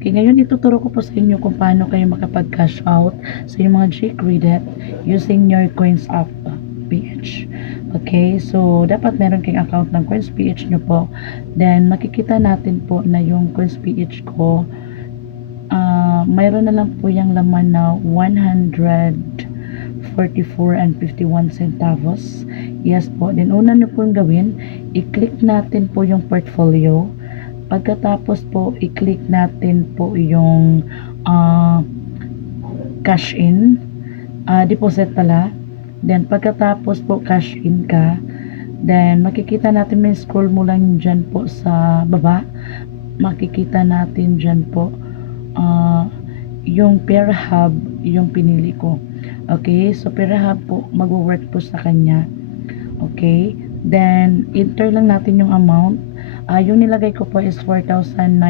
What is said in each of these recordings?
Okay, ngayon ituturo ko po sa inyo kung paano kayo makapag-cash out sa inyong mga G-Credit using your Coins App PH. Okay, so dapat meron kayong account ng Coins PH nyo po. Then makikita natin po na yung Coins PH ko mayroon na lang po yung laman na 144 and 51 centavos. Yes po. Then una nyo po yung gawin, i-click natin po yung portfolio. Pagkatapos po, i-click natin po yung cash in, deposit pala. Then pagkatapos po cash in ka, then makikita natin, may scroll mo lang dyan po sa baba. Makikita natin dyan po yung Pera Hub yung pinili ko. Okay, so Pera Hub po mag-work po sa kanya. Okay, then enter lang natin yung amount. Yung nilagay ko po is 4,965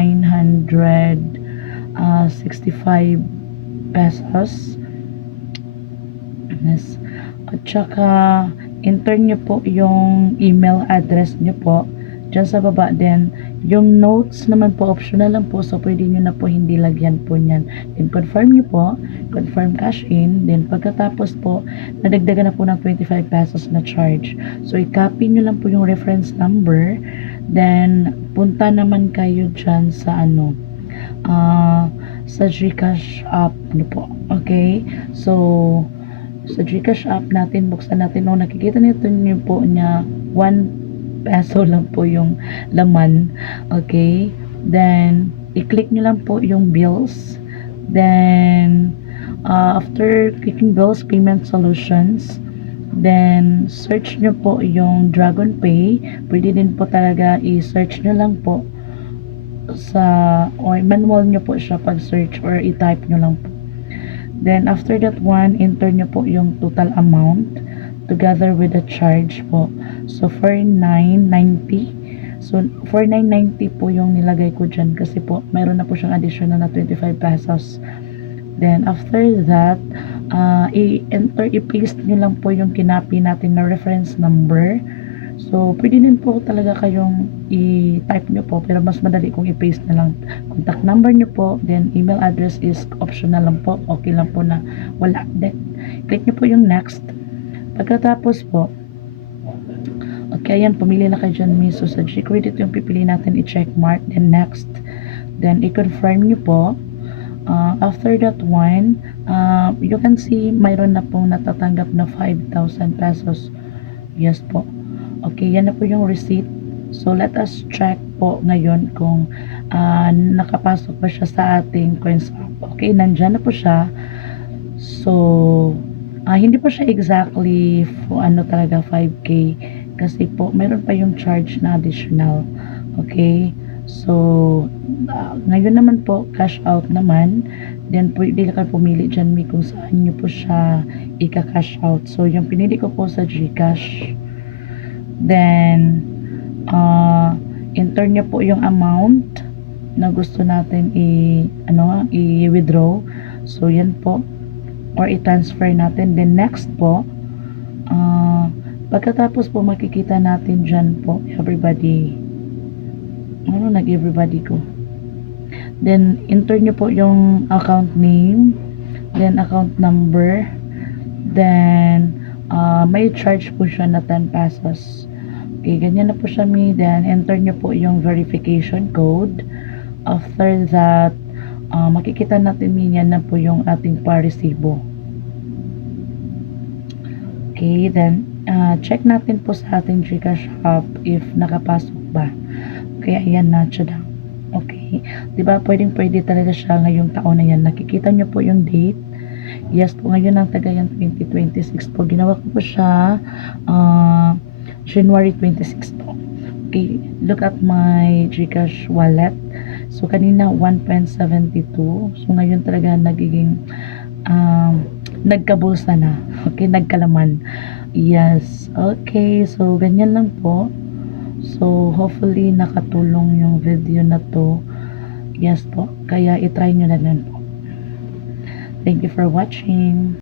pesos. Yes. At saka enter nyo po yung email address nyo po dyan sa baba. Then yung notes naman po optional lang po, so pwede nyo na po hindi lagyan po nyan. Then confirm nyo po, confirm cash in. Then pagkatapos po, nadagdagan na po ng 25 pesos na charge. So i-copy nyo lang po yung reference number. Then punta naman kayo dyan sa sa Gcash app nyo po. Okay, so sa Gcash app natin, buksan natin. Nakikita nito nyo po niya 1 peso lang po yung laman. Okay, then i-click nyo lang po yung bills. Then after clicking bills, payment solutions, then search nyo po yung Dragon Pay. Pwede din po talaga i-search nyo lang po sa, or manual nyo po siya pag search, or i-type nyo lang po. Then after that one, enter nyo po yung total amount together with the charge po. So 4,990. So 4,990 po yung nilagay ko dyan kasi po mayroon na po siyang additional na 25 pesos. Then after that, i-paste nyo lang po yung kinapi natin na reference number. So pwede din po talaga kayong i-type nyo po, pero mas madali kung i-paste na lang. Contact number nyo po, then email address is optional lang po. Okay lang po na wala. Then click nyo po yung next. Pagkatapos po, okay, ayan, pumili na kayo dyan miso. Sa G-Credit yung pipili natin, i-check mark, then next. Then i-confirm nyo po. After that one, you can see mayroon na pong natatanggap na 5,000 pesos. Yes po. Okay, yan na po yung receipt. So let us check po ngayon kung nakapasok ba siya sa ating Coins App. Okay, nandyan na po siya. So hindi po siya exactly talaga 5K kasi po mayroon pa yung charge na additional. Okay, so ngayon naman po cash out naman, then pwede kayo pumili dyan kung saan nyo po siya ika-cash out. So yung pinili ko po sa Gcash, then enter nyo po yung amount na gusto natin i-withdraw. So yan po, or i-transfer natin. Then next po, pagkatapos po makikita natin dyan po everybody, nag-everybody ko. Then enter nyo po yung account name, then account number, then may charge po siya na 10 pesos. Okay, ganyan na po siya then enter nyo po yung verification code. After that, makikita natin yan na po yung ating paresibo. Okay, then check natin po sa ating Gcash app if nakapasok ba. Okay, ayan na siya lang. Okay, diba pwede talaga siya ngayong taon na yan. Nakikita nyo po yung date. Yes po, ngayon ang tagayan 2026 po. Ginawa ko po siya January 26 po. Okay, look at my Gcash wallet. So kanina 1.72. So ngayon talaga nagiging nagkabulsa na. Okay, nagkalaman. Yes. Okay, so ganyan lang po. So hopefully nakatulong yung video na to. Yes po. Kaya i-try nyo na din po. Thank you for watching.